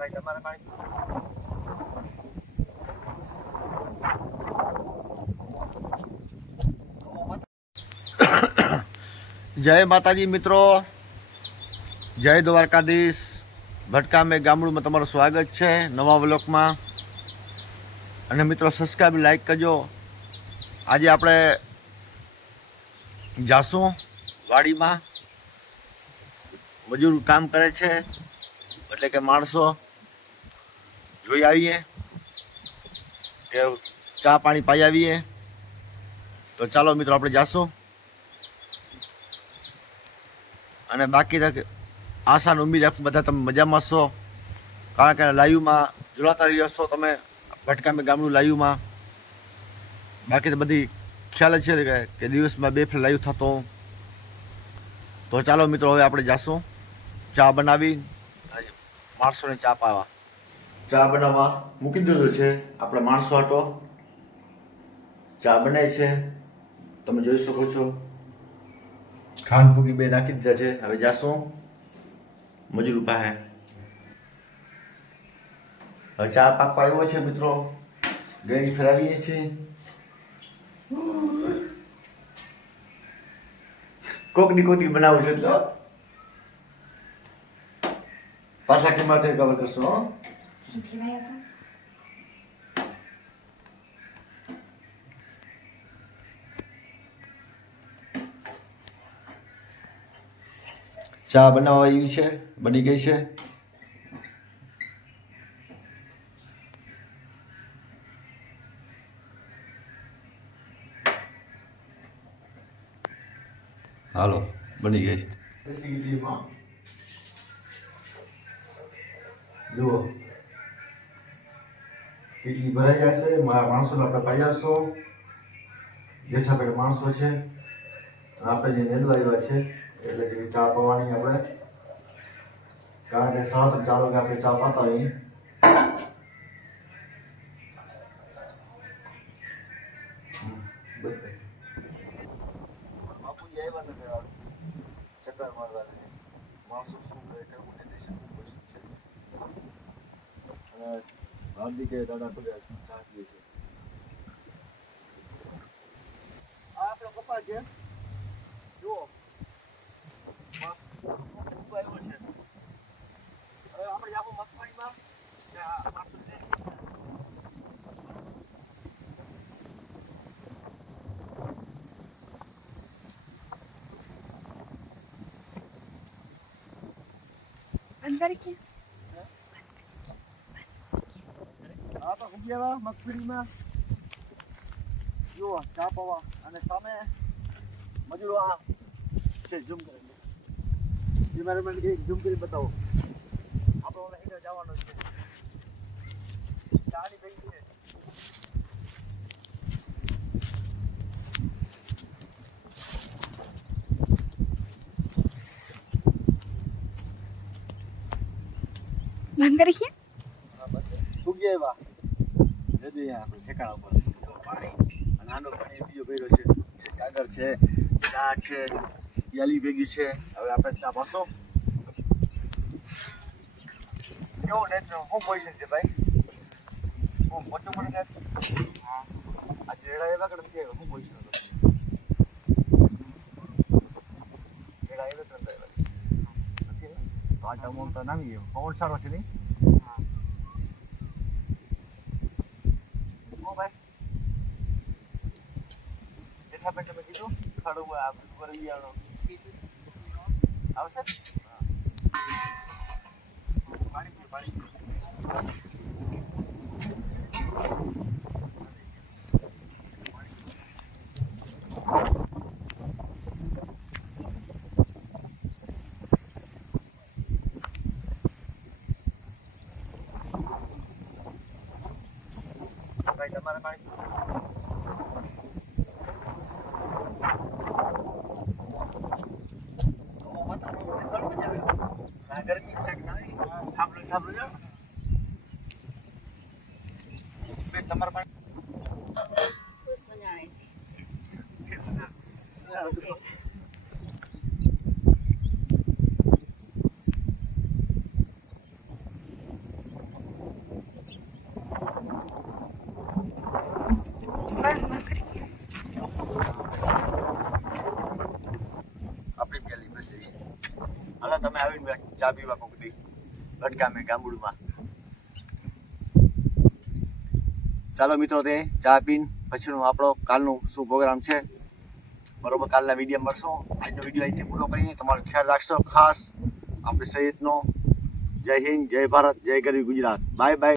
ભાઈ તમારે પાણી જય માતાજી મિત્રો, જય દ્વારકાધીશ. ભટકામે ગામડુંમાં તમારું સ્વાગત છે નવા વ્લોગમાં. અને મિત્રો સબસ્ક્રાઈબ લાઈક કરજો. આજે આપણે જાશું વાડીમાં. મજૂર કામ કરે છે એટલે કે માણસો જોઈ આવીએ કે ચા પાણી પાઈ આવીએ. તો ચાલો મિત્રો આપણે જાશું. અને બાકી આશા ઉમ્મીદ રાખું બધા તમે મજામાં છો, કારણ કે લાઈવમાં જોડાતા રહ્યો છો તમે ભટકામે ગામનું લાઈવમાં. બાકી તો બધી ખ્યાલ જ છે કે દિવસમાં 2 ફેર લાઈવ થતો. તો ચાલો મિત્રો હવે આપણે જાશું ચા બનાવી માણસોને ચા પાવા. ચા બનાવવા મૂકી દીધો છે આપણે માણસો આટો. ચા બનાય છે તમે જોઈ શકો છો. ખાંડ ફૂકી 2 નાખી દીધા છે. હવે જાશું મજૂર પાસે. હવે ચા પાકવા આવ્યો છે મિત્રો. ગળી ફેરવીએ છીએ. કોકની કોકની બનાવું છે એટલે પાછા કિંમત કવર કરશો. ચા બનાવવા આવી છે, બની ગઈ છે. હાલો બની ગઈ. જુઓ કેટલી ભરાઈ જશે. મારા માણસોને આપણે પાઈ આવશો. જેઠા પેટ માણસો છે આપણે જે નેદવા આવ્યા છે એટલે જે ચા પવાની આપણે, કારણ કે 3:30 4 વાગે આપણે ચા પાતા હોય. બાપુજી આવ્યા હતા ચક્કર મારવા. માણસો શું કરે કે હું નથી શકું છે. અને હાર્દિકે દાદા પગે ચા પીએ છે. આ આપણો કપા છે જુઓ. આપણે આખું મગફળીમાં મગફળીમાં જુઓ ચા પવા. અને સામે મજૂરો આ છે. ઝૂમ કરી મારે મને ઝૂમ કરી બતાવો. આપણે હેઠળ જવાનો છે. ચાની ભેગી છે. બંધ કરી છે. ફૂગી આવ્યા જદી આપણે ઠેકાણા ઉપર પાણી અને આનો પાણી બીજો ભર્યો છે. કાગર છે, ચા છે, યાલી ભેગી છે. હવે આપણે ચા પાસો. કેવો નેચર શું પોઝિશન છે ભાઈ? હું પોચું પડે ને આ જેડા એવા કે નથી આવ્યા. શું પોઝિશન હતો? જેડા આવ્યા કે નથી આવ્યા? નથી ને તો આ ટમો તો નામી ગયો. પવન સારો છે નહીં? તમે કીધું ખાડું આવશે. પાણી પાણી ભાઈ તમારે પાણી ગરમી છે કે નહીં સાંભળો તમારા પાસે ચા પીવા કોક દી ભટકામે ગામડુમાં. ચાલો મિત્રો, તે ચા પીને પછીનો આપણો કાલનું શું પ્રોગ્રામ છે બરોબર, કાલના વિડીયો મળશું. આજનો વિડીયો અહીંથી પૂરો કરીને તમારો ખ્યાલ રાખશો. ખાસ આપણે સહિતનો જય હિન્દ, જય ભારત, જય ગરવી ગુજરાત. Bye bye.